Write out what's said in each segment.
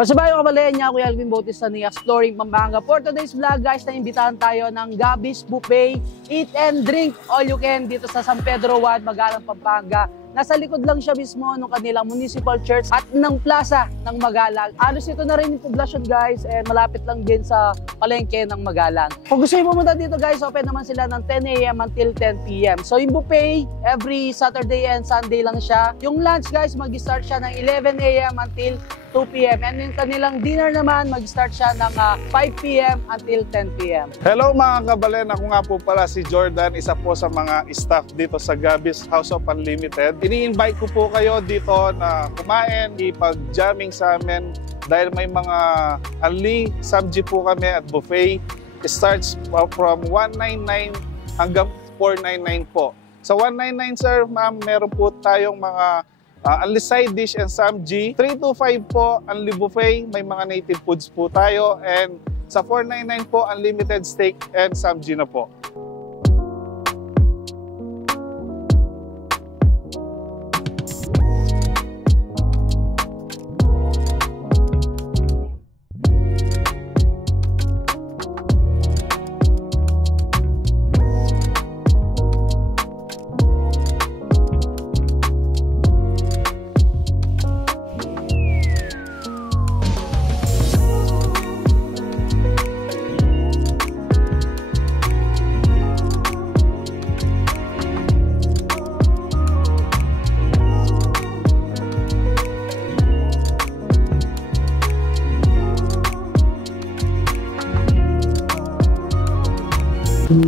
Pasibayo kabalayan niya, Kuya Alvin Bautista ni Exploring Pampanga. For today's vlog guys, naimbitahan tayo ng Gabby's Buffet, Eat and Drink All You Can dito sa San Pedro 1, Magalang, Pampanga. Nasa likod lang siya mismo ng kanilang municipal church at ng plaza ng Magalang. Alos ito na rin yung poblasyon guys, and malapit lang din sa palengke ng Magalang. Kung gusto nyo pumunta dito guys, open naman sila ng 10 AM until 10 PM. So yung buffet, every Saturday and Sunday lang siya. Yung lunch guys, mag-start siya ng 11 AM until 2 PM. And yung kanilang dinner naman, mag-start siya ng 5 PM until 10 PM. Hello mga kabalen, ako nga po pala si Jordan, isa po sa mga staff dito sa Gabby's House of Unlimited. Ini-invite ko po kayo dito na kumain, ipag-jamming sa amin dahil may mga unli samji po kami at buffet. It starts from 199 hanggang 499 po. Sa 199 sir, ma'am, meron po tayong mga unli side dish and samji. 325 po, unli buffet, may mga native foods po tayo. And sa 499 po, unlimited steak and samji na po.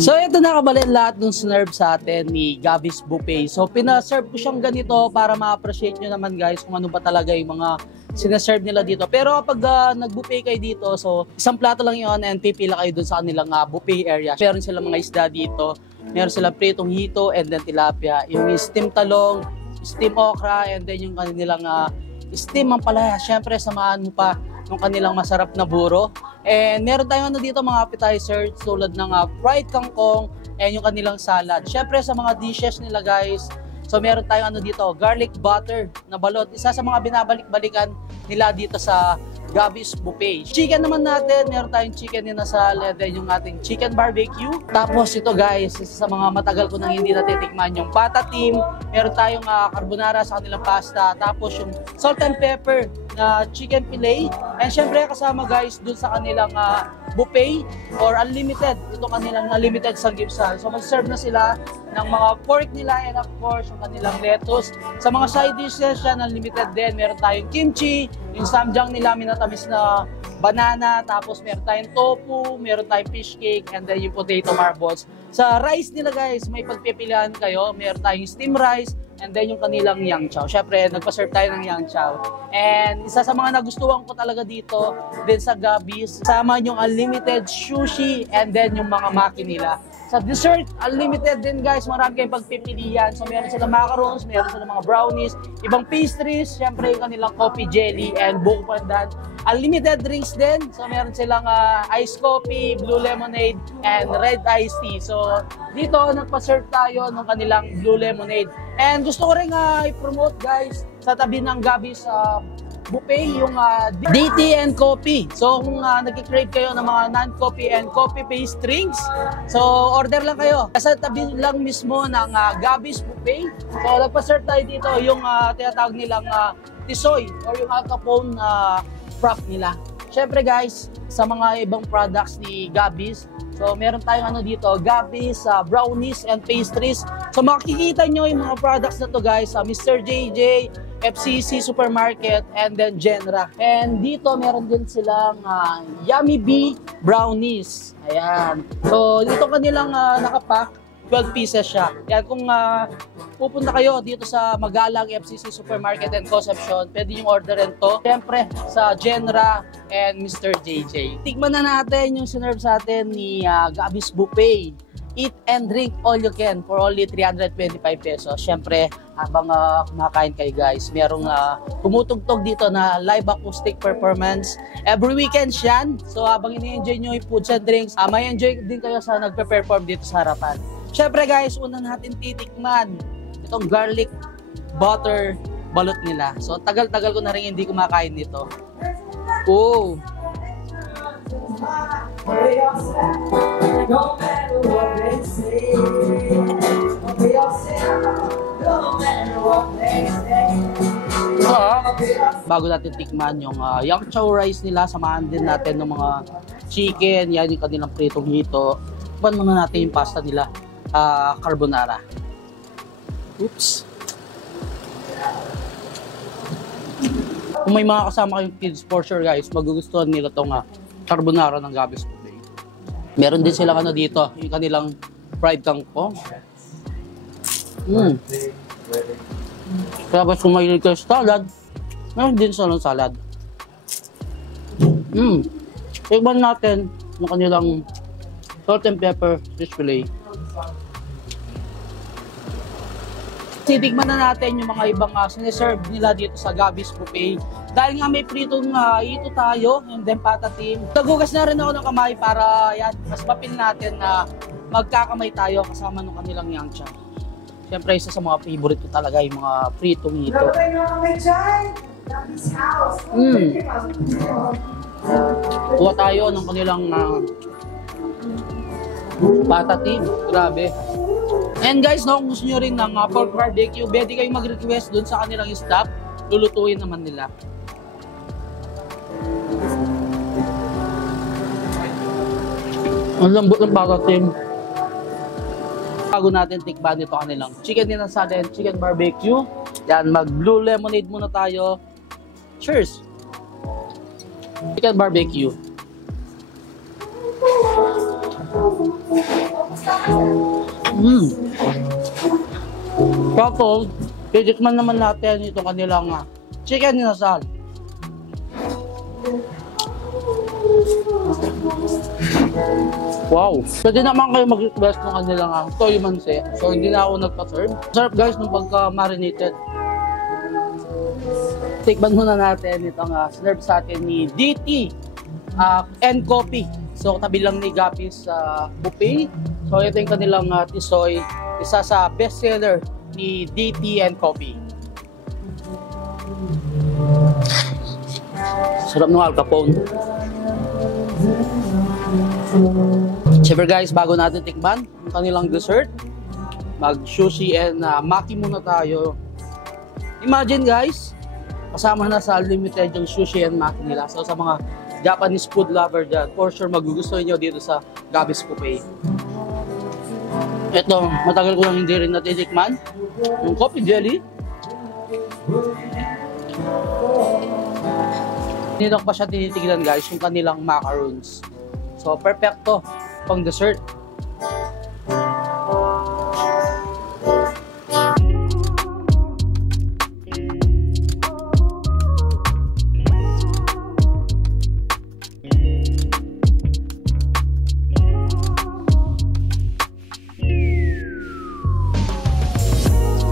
So ito na kabalen lahat ng sinerve sa atin ni Gabby's Buffet. So pinaserve ko siyang ganito para ma-appreciate nyo naman guys kung ano ba talaga yung mga sineserve nila dito. Pero kapag nag-buffet kayo dito, so isang plato lang yun and pipila kayo dun sa kanilang buffet area. Meron silang mga isda dito, meron silang pritong hito and then tilapia. Yung steam talong, steam okra, and then yung kanilang steam ampalaya. Siyempre samahan mo pa ng kanilang masarap na buro. And meron tayong dito mga appetizers tulad ng fried kangkong and yung kanilang salad. Siyempre sa mga dishes nila guys, so meron tayong dito, garlic butter na balot. Isa sa mga binabalik-balikan nila dito sa Gabby's Buffet. Chicken naman natin, meron tayong chicken inasal and then yung ating chicken barbecue. Tapos ito guys, isa sa mga matagal ko nang hindi natitikman yung pata team. Meron tayong carbonara sa kanilang pasta. Tapos yung salt and pepper na chicken fillet. And syempre kasama guys dun sa kanilang buffet or unlimited. Ito kanilang unlimited sanggipsal. So mag-serve na sila ng mga pork nila and of course yung kanilang lettuce. Sa mga side dishes yan, unlimited din. Meron tayong kimchi, yung samjang nila minatamis na banana, tapos meron tayong tofu, meron tayong fish cake, and then yung potato marbles. Sa rice nila guys, may pagpipilian kayo. Meron tayong steam rice, and then yung kanilang yang chow. Syempre, nagpa-serve tayo ng yang chow. And isa sa mga nagustuhan ko talaga dito din sa Gabby's, sama yung unlimited sushi and then yung mga maki nila. Sa dessert, unlimited din guys, marami kayong pagpipilian. So meron silang macarons, meron silang mga brownies, ibang pastries, syempre yung kanilang coffee jelly and buko pandan. Unlimited drinks din, so meron silang iced coffee, blue lemonade, and red iced tea. So dito, nagpa-serve tayo ng kanilang blue lemonade. And gusto ko rin i-promote guys, sa tabi ng Gabby's buffet, yung DT and coffee. So kung nag-crave kayo ng mga non-coffee and coffee-based drinks, so order lang kayo. Sa tabi lang mismo ng Gabby's Buffet. So nagpa-serve tayo dito yung tinatawag nilang tisoy or yung Al Capone prop nila. Syempre guys, sa mga ibang products ni Gabby's, so meron tayong dito, Gabby's brownies and pastries. So makikita nyo yung mga products na to guys, Mr. JJ, FCC Supermarket, and then Genra. And dito meron din silang Yummy Bee brownies. Ayan. So dito kanilang nakapack, 12 pieces siya. Yan, kung pupunta kayo dito sa Magalang FCC Supermarket and Concepcion, pwede yung orderin to. Siyempre, sa Genra and Mr. JJ. Tikman na natin yung sinerve sa atin ni Gabby's Buffet. Eat and drink all you can for only 325 pesos. Siyempre, habang kumakain kayo guys, merong tumutugtog dito na live acoustic performance. Every weekend yan. So habang ini-enjoy nyo yung foods and drinks, may enjoy din kayo sa nagpe-perform dito sa harapan. Siyempre guys, una natin titikman itong garlic butter balot nila. So tagal-tagal ko na rin hindi kumakain nito. Oh. Bago natin tikman yung yang chow rice nila, samahan din natin ng mga chicken, yan yung kanilang pritong hito. Tikman muna natin yung pasta nila, carbonara. Oops. Kung may mga kasama kayong kids, for sure guys, magugustuhan nila itong carbonara ng Gabby's Buffet. Meron din sila dito, yung kanilang fried kangkong. Tapos kung mahilig kayo sa salad, meron din silang salad. Tikman natin yung kanilang salt and pepper fish fillet. Titigman na natin yung mga ibang sineserve nila dito sa Gabby's Buffet. Dahil nga may pritong ito tayo, and then patatim. Nagugas na rin ako ng kamay para yan, mas mapil natin na magkakamay tayo kasama ng kanilang yang chow. Siyempre, isa sa mga favorite ko talaga yung mga pritong ito. Kuha tayo ng kanilang patatim. Grabe. And guys, no, kung gusto nyo rin ng pork barbecue, pwede kayong mag-request dun sa kanilang staff. Lulutuin naman nila. Ang lambot ng patatim. Bago natin tikman ito kanilang chicken inasal and chicken barbecue. Yan, mag-blue lemonade muna tayo. Cheers! Chicken barbecue. Tapos, titikman naman natin itong kanilang chicken inasal. Wow! Pwede naman kayo mag-request ng kanilang toyo manse. So, hindi na ako nagpa-serve. Sarap guys nung pagka-marinated. Tikman muna natin itong serve sa atin ni DT and Coffee. So, tabi lang ni Gabby's Buffet. So, ito yung kanilang tisoy. Isa sa bestseller ni DT and Coffee. Sarap ng Al Capone. Siyempre guys, bago natin tikman yung kanilang dessert, mag-sushi and maki muna tayo. Imagine guys, kasama na sa unlimited yung sushi and maki nila. So sa mga Japanese food lover dyan, for sure magugustuhan nyo dito sa Gabby's Buffet. Ito, matagal ko lang hindi rin natitikman. Yung coffee jelly. Dito ko pa siya tinitignan guys, yung kanilang macarons. So, perfecto pang dessert.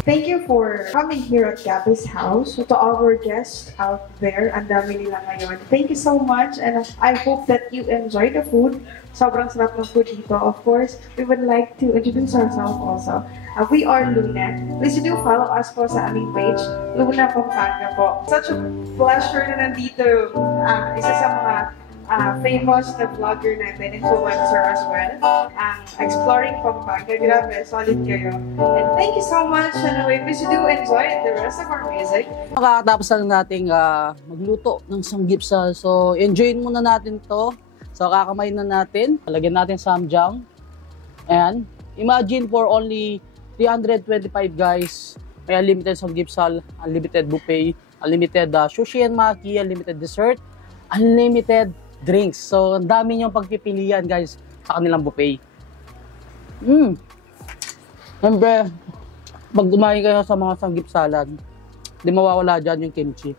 Thank you for coming here at Gabby's house. So to our guests out there, ang dami nila ngayon. Thank you so much, and I hope that you enjoy the food. Sobrang sarap ng food dito. Of course, we would like to introduce ourselves also. We are Luna. Please do follow us po sa aming page, Luna Pampanga po. Such a pleasure na nandito. Isa sa mga famous na vlogger natin, influencer as well. Exploring Pampanga. Grabe, solid kayo. And thank you so much. Anyway, please do enjoy the rest of our music. Makakatapos lang nating magluto ng samgyeopsal. So, enjoyin muna natin to. So, kakamay na natin. Lagyan natin samjang. And, imagine for only 325 guys, may unlimited samgyeopsal, unlimited buffet, unlimited sushi and maki, unlimited dessert, unlimited drinks. So, ang dami niyong pagpipilian guys sa kanilang buffet. Siyempre, pag kumain kayo sa mga samgyeopsalan, di mawawala dyan yung kimchi.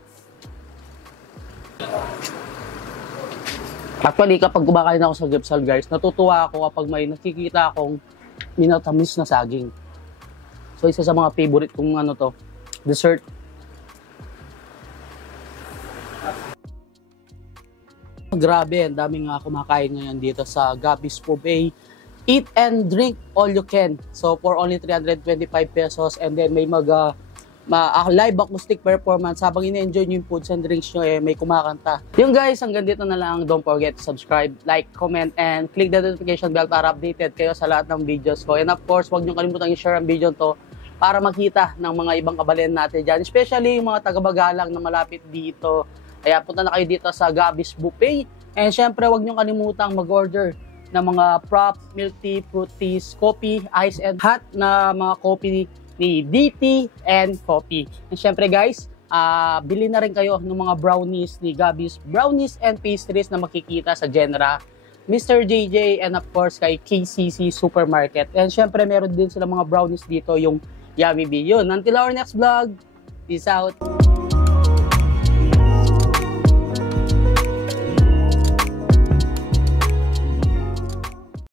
Actually, kapag kumakain ako sa samgyeopsal guys, natutuwa ako kapag may nakikita akong minatamis na saging. So, isa sa mga favorite kong dessert. Grabe, ang daming kumakain ngayon dito sa Gabby's Buffet. Eat and drink all you can. So, for only 325 pesos, and then may live acoustic performance habang ine-enjoy nyo yung foods and drinks nyo, may kumakanta. Yung guys, hanggang dito na lang. Don't forget to subscribe, like, comment, and click the notification bell para updated kayo sa lahat ng videos ko. And of course, huwag nyo kalimutan i-share ang video to para makita ng mga ibang kababayan natin dyan. Especially yung mga taga-Bagalang na malapit dito. Kaya punta na kayo dito sa Gabby's Buffet. And syempre, huwag nyo kalimutang mag-order ng mga prop, milk tea, fruit teas, coffee, ice and hot na mga coffee ni DT and coffee. And syempre guys, bili na rin kayo ng mga brownies ni Gabby's Brownies and Pastries na makikita sa Genera, Mr. JJ, and of course kay KCC Supermarket. And syempre meron din sila mga brownies dito, yung Yummy Bee. Yun, until our next vlog, peace out!